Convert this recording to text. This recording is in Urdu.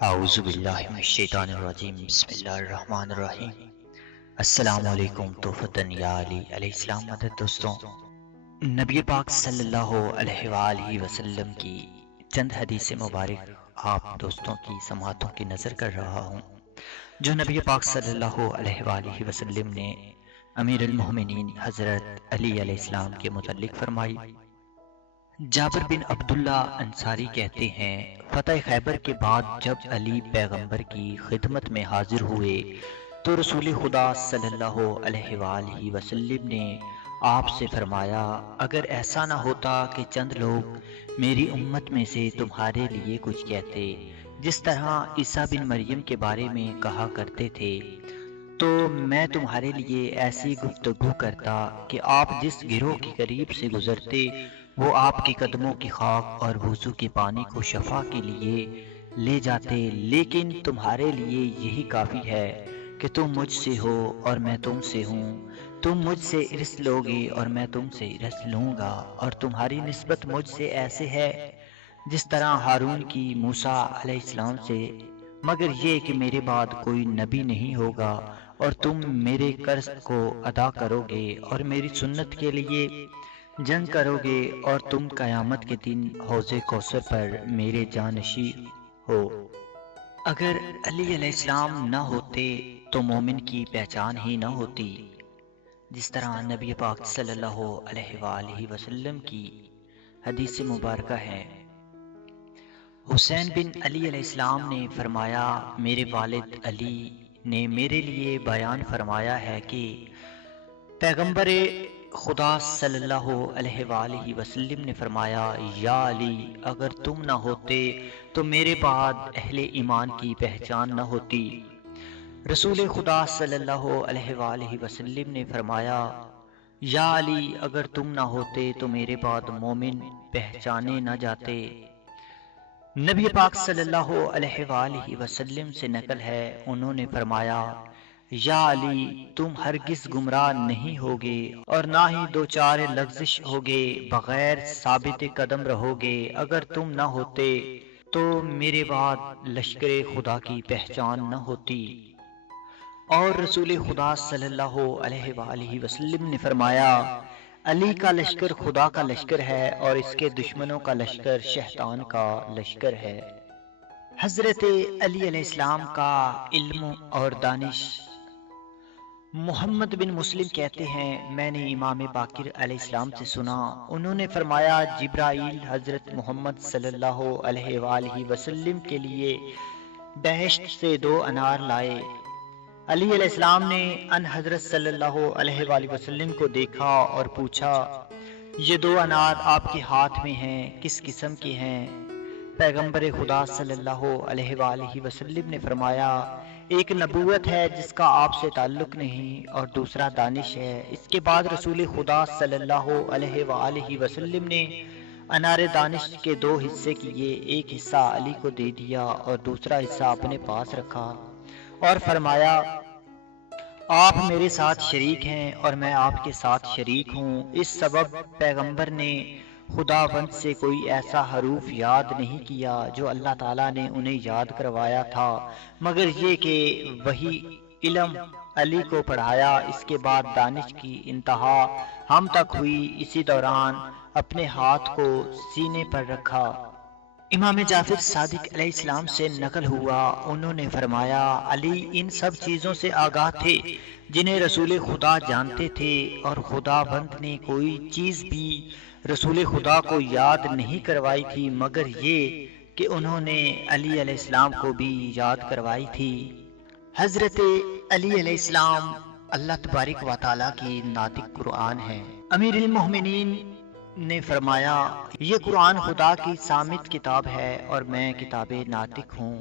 اعوذ باللہ من الشیطان الرجیم بسم اللہ الرحمن الرحیم۔ السلام علیکم توفتن یا علی علیہ السلام۔ مدد دوستوں، نبی پاک صلی اللہ علیہ وآلہ وسلم کی چند حدیث مبارک آپ دوستوں کی سماعتوں کی نظر کر رہا ہوں، جو نبی پاک صلی اللہ علیہ وآلہ وسلم نے امیر المومنین حضرت علی علیہ السلام کے متعلق فرمائی۔ جابر بن عبداللہ انصاری کہتے ہیں، فتح خیبر کے بعد جب علی پیغمبر کی خدمت میں حاضر ہوئے تو رسول خدا صلی اللہ علیہ وآلہ وسلم نے آپ سے فرمایا، اگر ایسا نہ ہوتا کہ چند لوگ میری امت میں سے تمہارے لیے کچھ کہتے جس طرح عیسیٰ بن مریم کے بارے میں کہا کرتے تھے، تو میں تمہارے لیے ایسی گفتگو کرتا کہ آپ جس گروہ کے قریب سے گزرتے وہ آپ کے قدموں کی خاک اور وضو کے پانی کو شفا کے لیے لے جاتے، لیکن تمہارے لیے یہی کافی ہے کہ تم مجھ سے ہو اور میں تم سے ہوں، تم مجھ سے ارث لوگے اور میں تم سے ارث لوں گا، اور تمہاری نسبت مجھ سے ایسے ہے جس طرح ہارون کی موسیٰ علیہ السلام سے، مگر یہ کہ میرے بعد کوئی نبی نہیں ہوگا، اور تم میرے قرض کو ادا کرو گے اور میری سنت کے لیے جنگ کرو گے، اور تم قیامت کے دن حوض کوثر پر میرے جانشی ہو۔ اگر علی علیہ السلام نہ ہوتے تو مومن کی پہچان ہی نہ ہوتی، جس طرح نبی پاک صلی اللہ علیہ وآلہ وسلم کی حدیث مبارکہ ہے۔ حسین بن علی علیہ السلام نے فرمایا، میرے والد علی نے میرے لیے بیان فرمایا ہے کہ پیغمبر خدا صلی اللہ علیہ وآلہ وسلم نے فرمایا، یا علی، اگر تم نہ ہوتے تو میرے بعد اہل ایمان کی پہچان نہ ہوتی۔ رسول خدا صلی اللہ علیہ وآلہ وسلم نے فرمایا، یا علی، اگر تم نہ ہوتے تو میرے بعد مومن پہچانے نہ جاتے۔ نبی پاک صلی اللہ علیہ وآلہ وسلم سے نقل ہے، انہوں نے فرمایا، یا علی، تم ہرگز گمراہ نہیں ہوگے اور نہ ہی دو چار لغزش ہوگے، بغیر ثابت قدم رہوگے۔ اگر تم نہ ہوتے تو میرے بعد لشکر خدا کی پہچان نہ ہوتی۔ اور رسول خدا صلی اللہ علیہ وآلہ وسلم نے فرمایا، علی کا لشکر خدا کا لشکر ہے اور اس کے دشمنوں کا لشکر شیطان کا لشکر ہے۔ حضرت علی علیہ السلام کا علم اور دانش۔ محمد بن مسلم کہتے ہیں، میں نے امام باقر علیہ السلام سے سنا، انہوں نے فرمایا، جبرائیل حضرت محمد صلی اللہ علیہ وآلہ وسلم کے لیے بہشت سے 2 انار لائے۔ علی علیہ السلام نے ان حضرت صلی اللہ علیہ وآلہ وسلم کو دیکھا اور پوچھا، یہ 2 انار آپ کے ہاتھ میں ہیں، کس قسم کے ہیں؟ پیغمبر خدا صلی اللہ علیہ وآلہ وسلم نے فرمایا، ایک نبوت ہے جس کا آپ سے تعلق نہیں، اور دوسرا دانش ہے۔ اس کے بعد رسول خدا صلی اللہ علیہ وآلہ وسلم نے انار دانش کے 2 حصے کیے، ایک حصہ علی کو دے دیا اور دوسرا حصہ اپنے پاس رکھا، اور فرمایا، آپ میرے ساتھ شریک ہیں اور میں آپ کے ساتھ شریک ہوں۔ اس سبب پیغمبر نے خداوند سے کوئی ایسا حروف یاد نہیں کیا جو اللہ تعالیٰ نے انہیں یاد کروایا تھا، مگر یہ کہ وہی علم علی کو پڑھایا۔ اس کے بعد دانش کی انتہا ہم تک ہوئی، اسی دوران اپنے ہاتھ کو سینے پر رکھا۔ امام جعفر صادق علیہ السلام سے نقل ہوا، انہوں نے فرمایا، علی ان سب چیزوں سے آگاہ تھے جنہیں رسول خدا جانتے تھے، اور خداوند نے کوئی چیز بھی رسول خدا کو یاد نہیں کروائی تھی مگر یہ کہ انہوں نے علی علیہ السلام کو بھی یاد کروائی تھی۔ حضرت علی علیہ السلام اللہ تبارک و تعالیٰ کی ناطق قرآن ہے۔ امیر المومنین نے فرمایا، یہ قرآن خدا کی صامت کتاب ہے اور میں کتاب ناطق ہوں۔